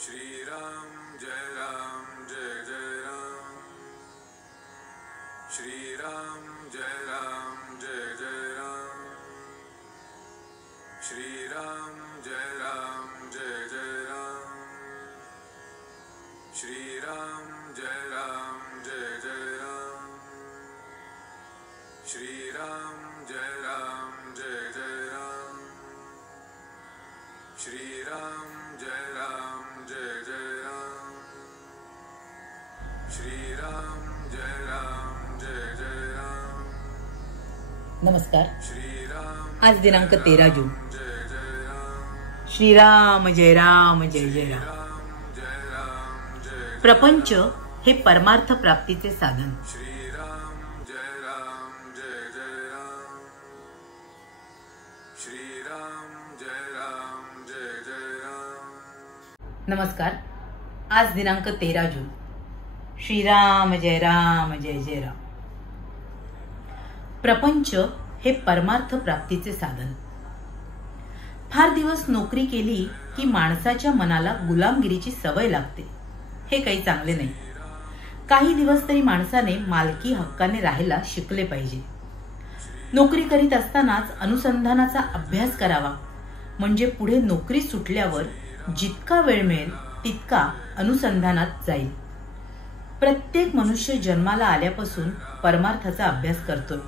श्री राम जय जय राम। श्री राम जय जय राम। श्री राम जय जय राम। श्री राम जय जय राम। श्री राम जय जय राम। श्री राम जय जय राम। श्री राम जय जय राम। नमस्कार। श्री राम आज दिनांक 13 जून। श्रीराम जय राम जय जय राम। प्रपंच हे परमार्थ प्राप्तीचे साधन। श्री राम जय जय राम। श्री राम जय जय राम। नमस्कार। आज दिनांक 13 जून। श्रीराम जय जय राम। प्रपंच हे परमार्थ प्राप्तीचे साधन। फार दिवस नोकरी केली की माणसाच्या मनाला गुलामगिरीची सवय लागते। हे काही चांगले नाही। काही दिवस तरी माणसाने मालकी हक्काने राहायला शिकले पाहिजे। नोकरी करीत असतानाच अनुसंधानाचा अभ्यास करावा, म्हणजे पुढे नोकरी सुटल्यावर जितका वेळ मिळेल तितका अनुसंधानात जाईल। प्रत्येक मनुष्य जन्माला आल्यापासून परमार्थाचा अभ्यास करतोय।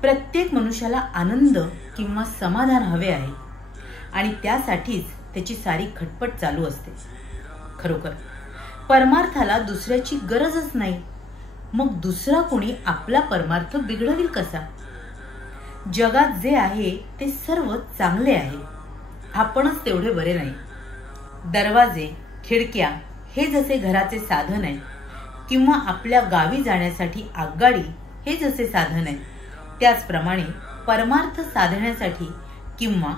प्रत्येक मनुष्याला आनंद किंवा समाधान हवे आहे आणि त्यासाठीच त्याची सारी खटपट चालू असते। खरोखर परमार्थाला दुसऱ्याची गरजच नाही, मग दुसरा कोणी आपला परमार्थ बिघडवेल कसा? जगात जे आहे ते सर्व चांगले आहे, आपणच तेवढे बरे नाही। दरवाजे, खिडक्या हे जसे घराचे साधन आहे किंवा आपल्या गावी जाण्यासाठी आगगाडी हे जसे साधन आहे, त्याचप्रमाणे परमार्थ साधण्यासाठी किंवा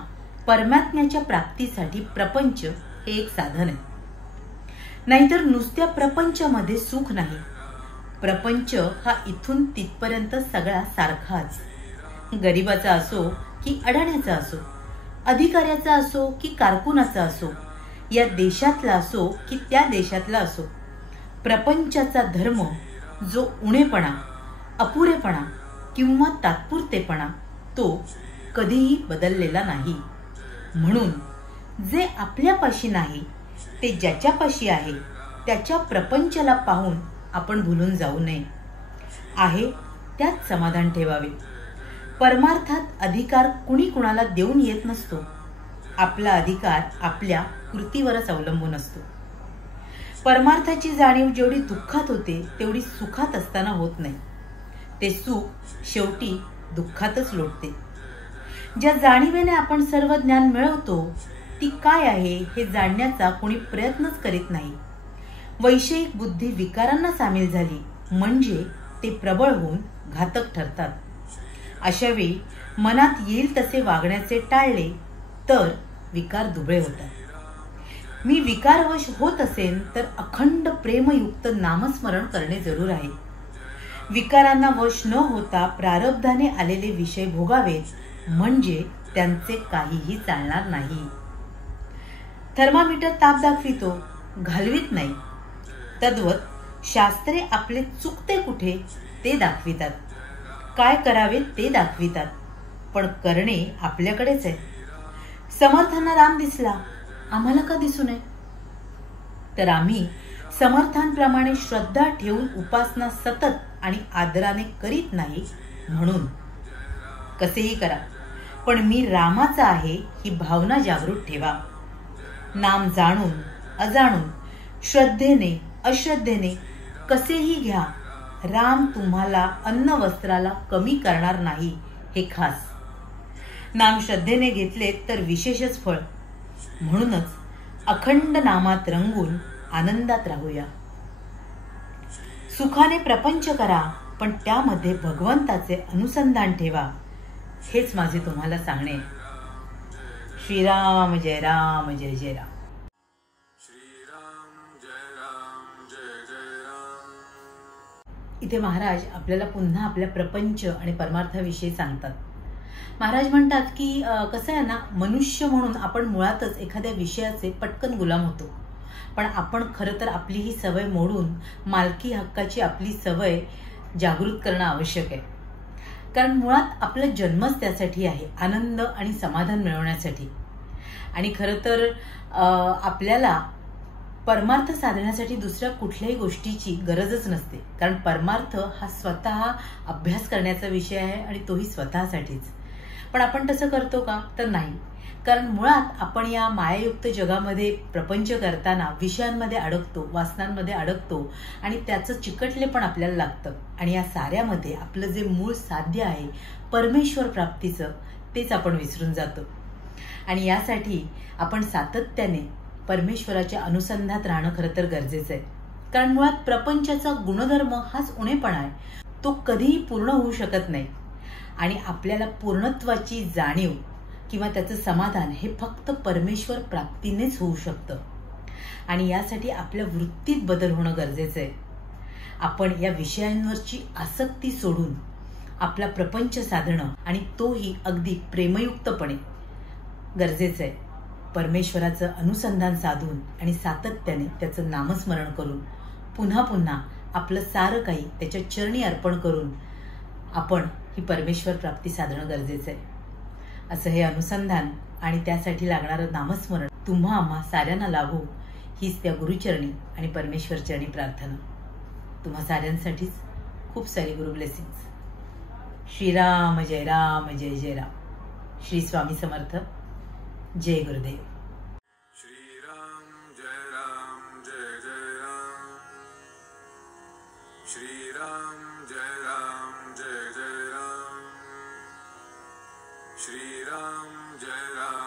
परमात्म्याच्या प्राप्तीसाठी प्रपंच हे एक साधन आहे। नाहीतर नुसत्या प्रपंचामध्ये सुख नाही। प्रपंच हा इथून तिथपर्यंत सगळा सारखाच, गरीबाचा असो की अडाण्याचा असो, अधिकाऱ्याचा असो की कारकुनाचा असो, या देशातला असो की त्या देशातला असो। प्रपंचाचा धर्म जो उणेपणा, अपुरेपणा किंवा तात्पुरतेपणा तो कधीही बदललेला नाही। म्हणून जे आपल्यापाशी नाही ते ज्याच्यापाशी आहे त्याच्या प्रपंचाला पाहून आपण भुलून जाऊ नये। आहे त्यात समाधान ठेवावे। परमार्थात अधिकार कुणी कुणाला देऊन येत नसतो। आपला अधिकार आपल्या कृतीवरच अवलंबून असतो। परमार्थाची जाणीव जेवढी दुःखात होते तेवढी सुखात असताना होत नाही। ते सुख शेवटी दुःखातच लोटते। ज्या जाणीवेने आपण सर्व ज्ञान मिळवतो ती काय आहे हे जाणण्याचा कोणी प्रयत्नच करीत नाही। वैषयिक बुद्धी विकारांना सामील झाली म्हणजे ते प्रबळ होऊन घातक ठरतात। अशावेळी मनात येईल तसे वागण्याचे टाळले तर विकार दुबळे होतात। मी विकारवश होत असेन तर अखंड प्रेमयुक्त नामस्मरण करणे जरूर आहे। विकारांना वश न होता प्रारब्धाने आलेले विषय भोगावेत, म्हणजे त्यांचे काहीही चालणार नाही। थर्मामीटर ताप दाखवितो, घालवीत नाही। तद्वत शास्त्रे आपले चुकते कुठे ते दाखवितात, काय करावे ते दाखवितात, पण करणे आपल्याकडेच आहे। समर्थांना राम दिसला, आम्हाला का दिसू नये? तर आम्ही समर्थांप्रमाणे श्रद्धा ठेवून उपासना सतत आणि आदराने करीत नाही। म्हणून कसेही करा, पण मी रामाचा आहे ही भावना जागृत ठेवा। नाम जाणून अजाणून, श्रद्धेने अश्रद्धेने कसेही घ्या, राम तुम्हाला अन्न वस्त्राला कमी करणार नाही हे खास। नाम श्रद्धेने घेतले तर विशेषच फळ। म्हणूनच अखंड नामात रंगून आनंदात राहूया। सुखाने प्रपंच करा, पण त्यामध्ये भगवंताचे अनुसंधान ठेवा, हेच माझे तुम्हाला सांगणे। श्रीराम जय जय राम। श्री राम जय जय राम। इथे महाराज आपल्याला पुन्हा आपल्या प्रपंच आणि परमार्थाविषयी सांगतात। महाराज म्हणतात की कसं आहे ना, मनुष्य म्हणून आपण मुळातच एखाद्या विषयाचे पटकन गुलाम होतो। पण आपण खरं तर आपली ही सवय मोडून मालकी हक्काची आपली सवय जागृत करणं आवश्यक आहे. कारण मुळात आपला जन्मच त्यासाठी आहे, आनंद आणि समाधान मिळवण्यासाठी. आणि खरं तर आपल्याला परमार्थ साधण्यासाठी दुसऱ्या कुठल्याही गोष्टीची गरजच नसते. कारण परमार्थ हा स्वतः अभ्यास करण्याचा विषय आहे आणि तोही स्वतःसाठीच. पण आपण तसं करतो का? तर नाही. कारण मुळात आपण या मायायुक्त जगामध्ये प्रपंच करताना विषयांमध्ये अडकतो, वासनांमध्ये अडकतो आणि त्याचं चिकटलेपण आपल्याला लागतं. आणि या साऱ्यामध्ये आपलं जे मूळ साध्य आहे परमेश्वर प्राप्तीचं, तेच आपण विसरून जातो. आणि यासाठी आपण सातत्याने परमेश्वराच्या अनुसंधानात राहणं खरं तर गरजेचं आहे. कारण मुळात प्रपंचाचा गुणधर्म हाच उणेपणा आहे. तो कधीही पूर्ण होऊ शकत नाही. आणि आपल्याला पूर्णत्वाची जाणीव किंवा त्याचं समाधान हे फक्त परमेश्वर प्राप्तीनेच होऊ शकतं. आणि यासाठी आपल्या वृत्तीत बदल होणं गरजेचं आहे. आपण या विषयांवरची आसक्ती सोडून आपला प्रपंच साधणं, आणि तोही अगदी प्रेमयुक्तपणे गरजेचं आहे. परमेश्वराचं अनुसंधान साधून आणि सातत्याने त्याचं नामस्मरण करून पुन्हा पुन्हा आपलं सारं काही त्याच्या चरणी अर्पण करून आपण ही परमेश्वर प्राप्ती साधणं गरजेचं आहे. असं हे अनुसंधान आणि त्यासाठी लागणारं नामस्मरण तुम्हा आम्हा साऱ्यांना लाभो, हीच त्या गुरुचरणी आणि परमेश्वर चरणी प्रार्थना. तुम्हा साऱ्यांसाठीच खूप सारी गुरु ब्लेसिंग्स. श्रीराम जय राम जय जय राम. श्री स्वामी समर्थ. जय गुरुदेव. श्री राम जय जय राम. श्री राम जय जय राम. श्री राम जय राम.